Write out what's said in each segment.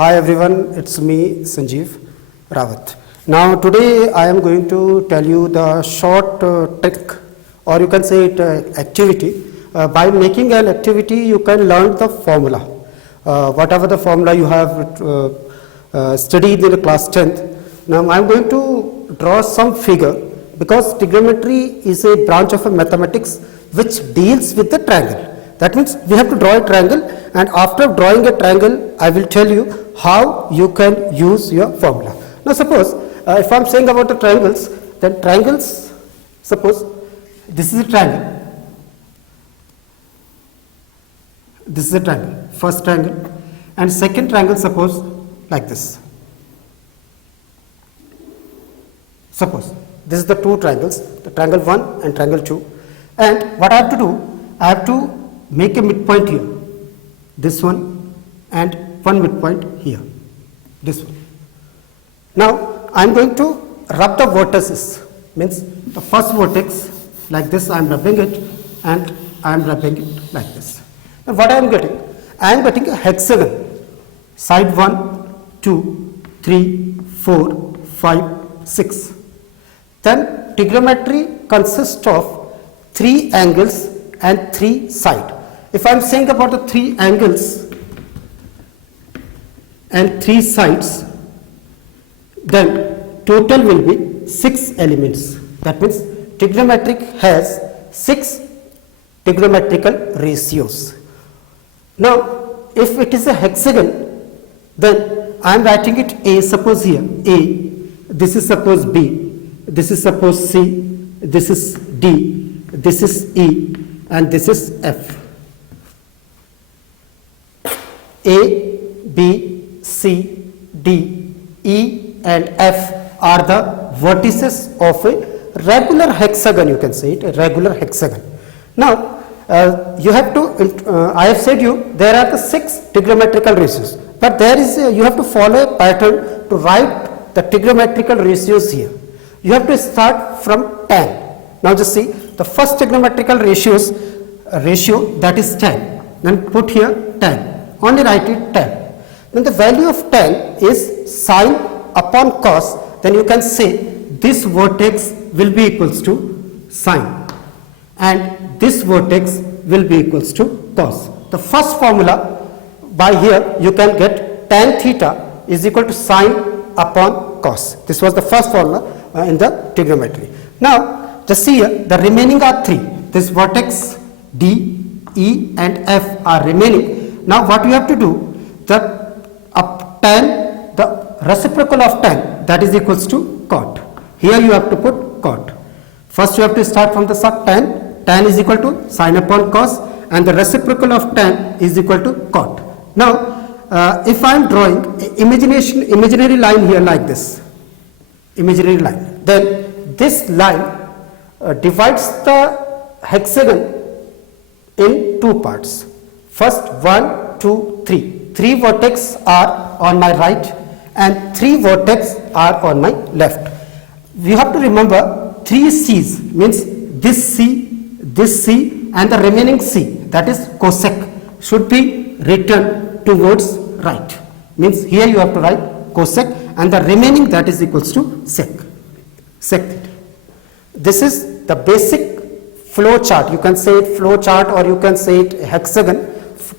Hi everyone, it's me Sanjeev Rawat. Now today I am going to tell you the short trick, or you can say it activity. By making an activity you can learn the formula. Whatever the formula you have studied in the class 10th. Now I am going to draw some figure, because trigonometry is a branch of a mathematics which deals with the triangle. That means we have to draw a triangle, and after drawing a triangle I will tell you how you can use your formula. Now suppose if I am saying about the triangles, then triangles, suppose this is a triangle, this is a triangle, first triangle, and second triangle suppose like this. Suppose this is the two triangles, the triangle 1 and triangle 2, and what I have to do, I have to make a midpoint here, this one, and one midpoint here, this one. Now I am going to rub the vertices, means the first vertex like this I am rubbing it, and I am rubbing it like this. Now what I am getting? I am getting a hexagon, side 1, 2, 3, 4, 5, 6. Then trigonometry consists of 3 angles and 3 sides. If I am saying about the 3 angles and 3 sides, then total will be 6 elements. That means trigonometric has 6 trigonometrical ratios. Now if it is a hexagon, then I am writing it A, suppose here A, this is suppose B, this is suppose C, this is D, this is E, and this is F. A, B, C, D, E and F are the vertices of a regular hexagon, you can say it, a regular hexagon. Now you have to, I have said you, there are the 6 trigonometrical ratios, but there is you have to follow a pattern to write the trigonometrical ratios here. You have to start from tan. Now just see, the first trigonometrical ratio, that is tan. Then put here tan. Only write it tan. Then the value of tan is sine upon cos. Then you can say this vertex will be equals to sine, and this vertex will be equals to cos. The first formula, by here you can get tan theta is equal to sine upon cos. This was the first formula in the trigonometry. Now just see here, the remaining are 3. This vertex D, E and F are remaining. Now what you have to do, the tan, the reciprocal of tan, that is equals to cot. Here you have to put cot. First you have to start from the sub tan. Tan is equal to sine upon cos, and the reciprocal of tan is equal to cot. Now if I am drawing imaginary line here like this, imaginary line, then this line divides the hexagon in 2 parts. First 1, 2, 3. 3 vertex are on my right and 3 vertex are on my left. We have to remember 3 C's, means this C and the remaining C, that is cosec, should be written towards right. Means here you have to write cosec, and the remaining, that is equals to sec theta. This is the basic flow chart. You can say it flow chart, or you can say it hexagon,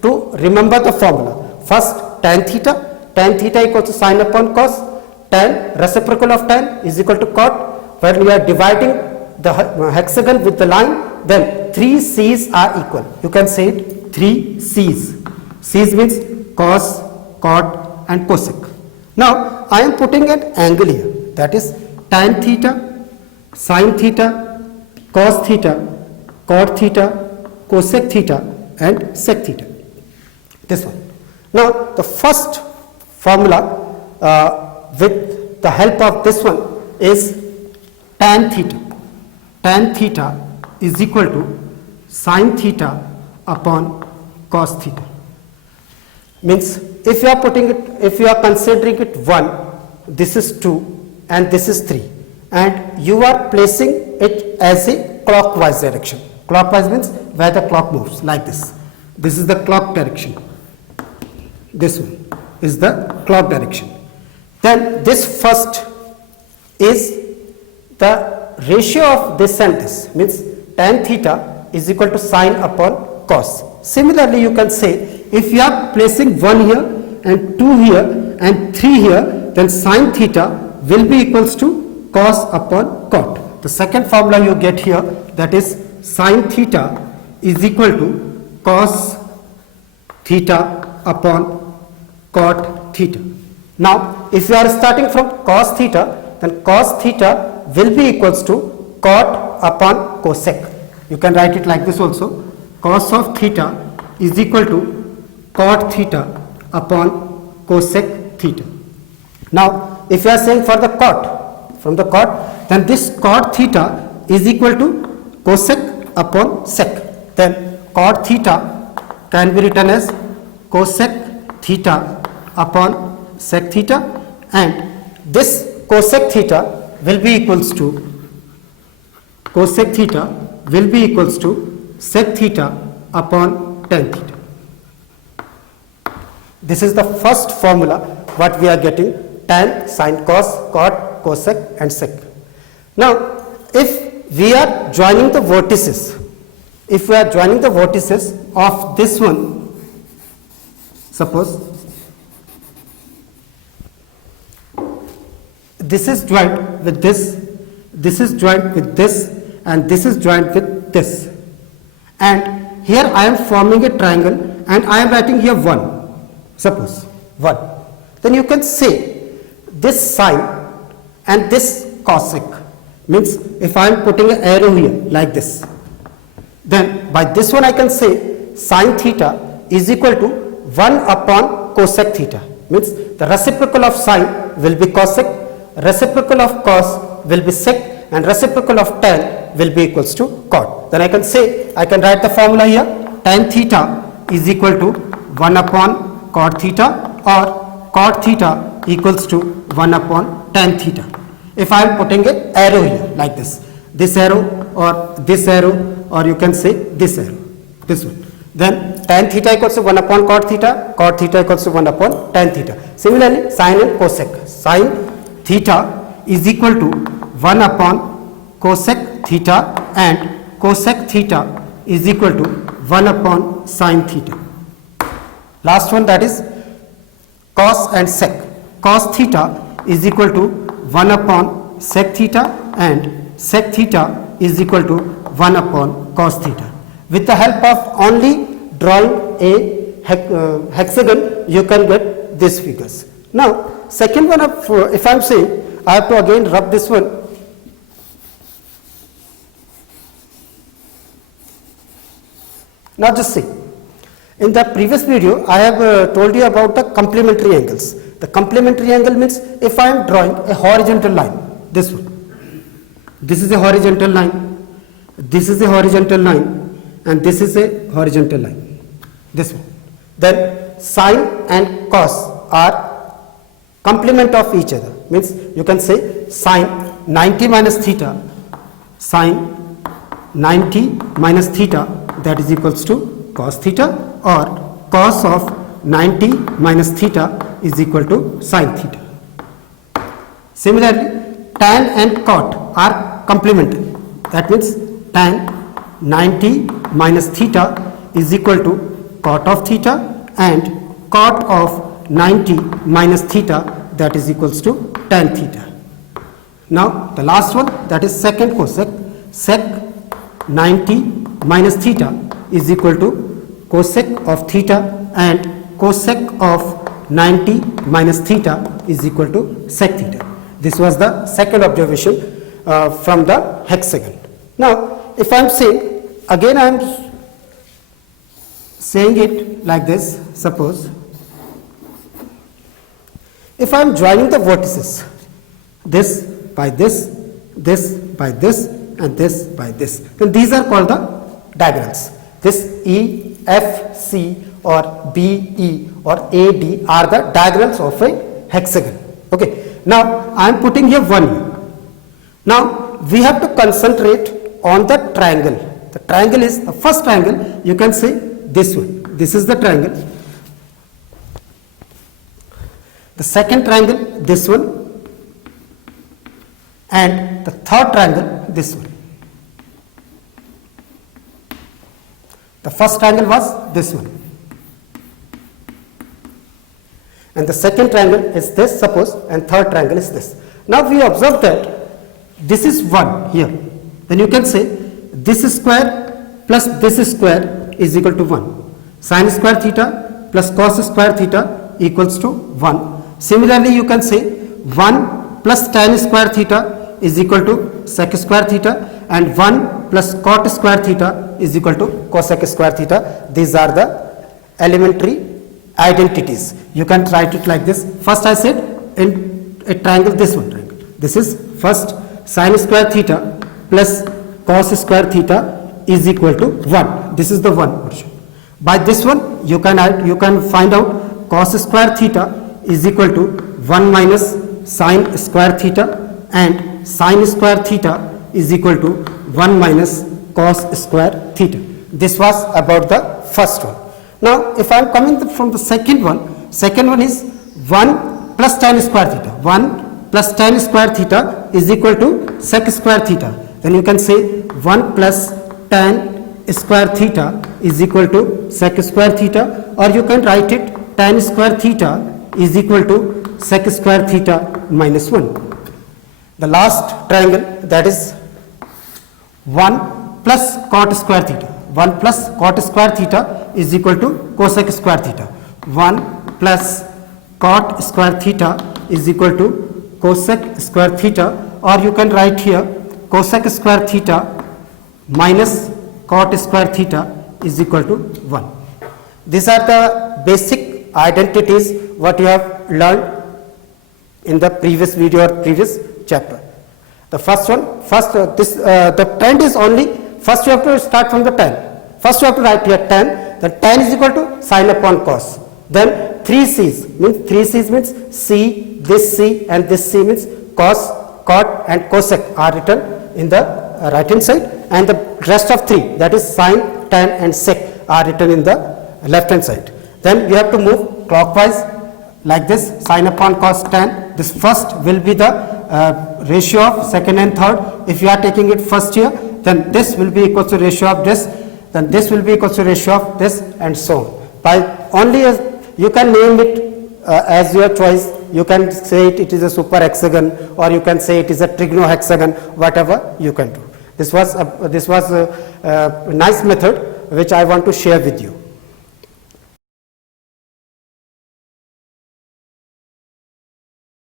to remember the formula. First tan theta equals to sine upon cos, tan reciprocal of tan is equal to cot. When we are dividing the hexagon with the line, then 3 C's are equal. You can say it 3 C's. C's means cos, cot and cosec. Now I am putting an angle here, that is tan theta, sine theta, cos theta, cot theta, cosec theta and sec theta. This one. Now the first formula with the help of this one is tan theta. Tan theta is equal to sine theta upon cos theta. Means if you are putting it, if you are considering it 1, this is 2 and this is 3, and you are placing it as a clockwise direction. Clockwise means where the clock moves, like this. This is the clock direction, this one. is the clock direction. Then this first is the ratio of this and this, means tan theta is equal to sine upon cos. Similarly, you can say if you are placing 1 here and 2 here and 3 here, then sine theta will be equals to cos upon cot. The second formula you get here, that is sine theta is equal to cos theta upon cot theta. Now, if you are starting from cos theta, then cos theta will be equals to cot upon cosec. You can write it like this also. Cos of theta is equal to cot theta upon cosec theta. Now, if you are saying for the cot, from the cot, then this cot theta is equal to cosec upon sec. Then cot theta can be written as cosec theta upon sec theta, and this cosec theta will be equals to cosec theta will be equals to sec theta upon tan theta. This is the first formula what we are getting: tan, sine, cos, cot, cosec and sec. Now, if we are joining the vertices, of this one, suppose this is joined with this is joined with this, and this is joined with this, and here I am forming a triangle and I am writing here 1, suppose 1, then you can say this sine and this cosec, means if I am putting an arrow here like this, then by this one I can say sine theta is equal to 1 upon cosec theta, means the reciprocal of sine will be cosec, reciprocal of cos will be sec, and reciprocal of tan will be equals to cot. Then I can say, I can write the formula here: tan theta is equal to 1 upon cot theta, or cot theta equals to 1 upon tan theta. If I am putting an arrow here like this arrow or this arrow, or you can say this arrow, this one, then tan theta equals to 1 upon cot theta equals to 1 upon tan theta. Similarly, sine and cosec, sine theta is equal to 1 upon cosec theta, and cosec theta is equal to 1 upon sine theta. Last one, that is cos and sec. Cos theta is equal to 1 upon sec theta, and sec theta is equal to 1 upon cos theta. With the help of only drawing a hexagon, you can get these figures. Now, second one of, if I am saying, I have to again rub this one. Now just see, in the previous video I have told you about the complementary angles. The complementary angle means if I am drawing a horizontal line, this one, this is a horizontal line, this is a horizontal line, and this is a horizontal line, this one, then sine and cos are complement of each other, means you can say sine 90 minus theta, sine 90 minus theta, that is equals to cos theta, or cos of 90 minus theta is equal to sine theta. Similarly, tan and cot are complementary, that means tan 90 minus theta is equal to cot of theta, and cot of 90 minus theta, that is equals to tan theta. Now the last one, that is sec and cosec. Sec 90 minus theta is equal to cosec of theta, and cosec of 90 minus theta is equal to sec theta. This was the second observation from the hexagon. Now if I am saying, again I am saying it like this, suppose if I am joining the vertices, this by this, this by this, and this by this, then these are called the diagonals. This E, F, C or B, E or A, D are the diagonals of a hexagon. Okay. Now I am putting here 1 here. Now we have to concentrate on the triangle. The triangle is the first triangle, you can say this one. This is the triangle. The second triangle, this one, and the third triangle, this one. The first triangle was this one, and the second triangle is this, suppose, and third triangle is this. Now we observe that this is 1 here. Then you can say this square plus this square is equal to 1. Sin square theta plus cos square theta equals to 1. Similarly, you can say 1 plus tan square theta is equal to sec square theta, and 1 plus cot square theta is equal to cosec square theta. These are the elementary identities. You can write it like this. First I said in a triangle, this one triangle. This is first sin square theta plus cos square theta is equal to 1. This is the one portion. By this one you can find out cos square theta is equal to 1 minus sin square theta, and sin square theta is equal to 1 minus cos square theta. This was about the first one. Now if I am coming from the second one is 1 plus tan square theta. 1 plus tan square theta is equal to sec square theta. Then you can say 1 plus tan square theta is equal to sec square theta, or you can write it tan square theta is equal to sec square theta minus 1. The last triangle, that is 1 plus cot square theta. 1 plus cot square theta is equal to cosec square theta. 1 plus cot square theta is equal to cosec square theta, or you can write here cosec square theta minus cot square theta is equal to 1. These are the basic identities what you have learned in the previous video or previous chapter. The first one, the trend is only, first you have to start from the tan. First you have to write here tan. The tan is equal to sin upon cos. Then 3 C's means C, this C and this C means cos, cot and cosec are written in the right hand side, and the rest of 3, that is sin, tan and sec, are written in the left hand side. Then you have to move clockwise like this, sin upon cos tan. This first will be the ratio of second and third. If you are taking it first here, then this will be equal to ratio of this, then this will be equal to ratio of this, and so on. By only you can name it as your choice. You can say it is a super hexagon, or you can say it is a trigonohexagon, whatever you can do. This was a nice method which I want to share with you.